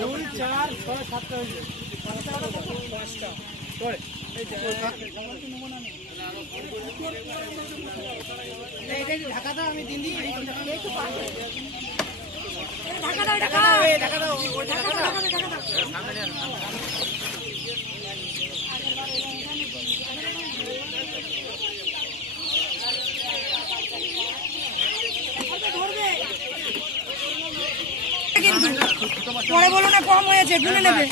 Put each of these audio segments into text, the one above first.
দুই চার ছয় সাতটা হয়েছে পাঁচটা করে ঢাকাটা আমি দিন দিই ঢাকা দাও ঢাকা ঢাকা দাও ঢাকা দাও। কিন্তু। পরে বলো না কম হয়েছে গুনে নেবে।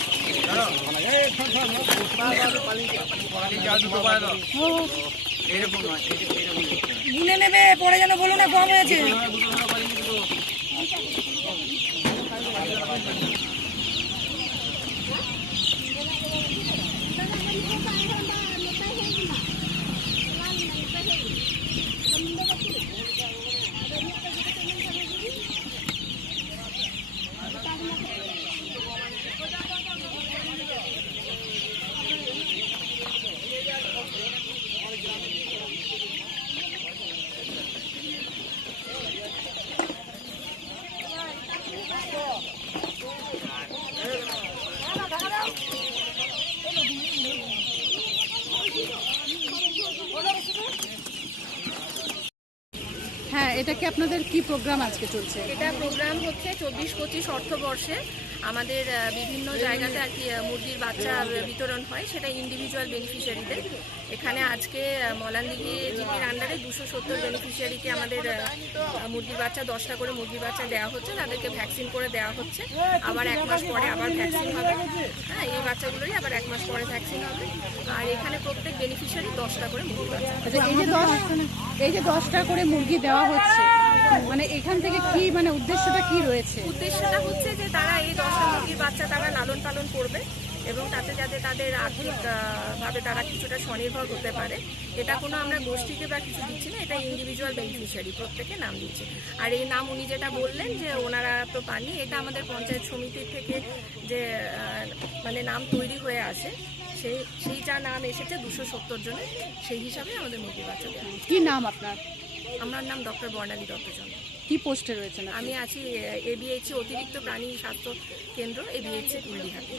গুনে নেবে পরে যেন বলো না কম হয়েছে। Thank you. হ্যাঁ এটা কি আপনাদের কি প্রোগ্রাম আজকে চলছে? এটা প্রোগ্রাম হচ্ছে চব্বিশ পঁচিশ অর্থবর্ষে। আমাদের বিভিন্ন জায়গাতে আর কি মুরগির বাচ্চা বিতরণ হয় সেটা ইন্ডিভিজুয়াল বেনিফিশিয়ারিদের এখানে আজকে মলানদিঘি জিপির আন্ডারে দুশো সত্তর বেনিফিশিয়ারিকে আমাদের মুরগির বাচ্চা দশটা করে মুরগির বাচ্চা দেওয়া হচ্ছে তাদেরকে ভ্যাকসিন করে দেওয়া হচ্ছে। আবার এক মাস পরে আবার ভ্যাকসিন হবে। হ্যাঁ এই বাচ্চাগুলোই আবার এক মাস পরে ভ্যাকসিন হবে। আর এখানে প্রত্যেক বেনিফিশিয়ারি দশটা করে মুরগির বাচ্চা। আচ্ছা এই যে দশটা করে মুরগি দেওয়া হচ্ছে মানে এখান থেকে কি মানে উদ্দেশ্যটা কি রয়েছে? উদ্দেশ্যটা হচ্ছে যে তারা এই দশটা মুরগির বাচ্চা তারা লালন পালন করবে এবং তাতে যাতে তাদের আর্থিক ভাবে তারা কিছুটা স্বনির্ভর হতে পারে। এটা কোনো আমরা গোষ্ঠীকে বা কিছু দিচ্ছি না এটা ইন্ডিভিজুয়াল বেনিফিশিয়ারি প্রত্যেকে নাম দিচ্ছে। আর এই নাম উনি যেটা বললেন যে ওনারা তো পাননি এটা আমাদের পঞ্চায়েত সমিতির থেকে যে মানে নাম তৈরি হয়ে আসে সেই সেই যা নাম এসেছে দুশো সত্তর জনের সেই হিসাবে আমাদের মুরগি বাচ্চা কি নাম আপনার? আমার নাম ডক্টর বর্ণালী দত্তচন্দ্র কি পোস্টে রয়েছেন আমি আছি এবিএইচি অতিরিক্ত প্রাণী স্বাস্থ্য কেন্দ্র এবিএইচি কুলদিঘাটে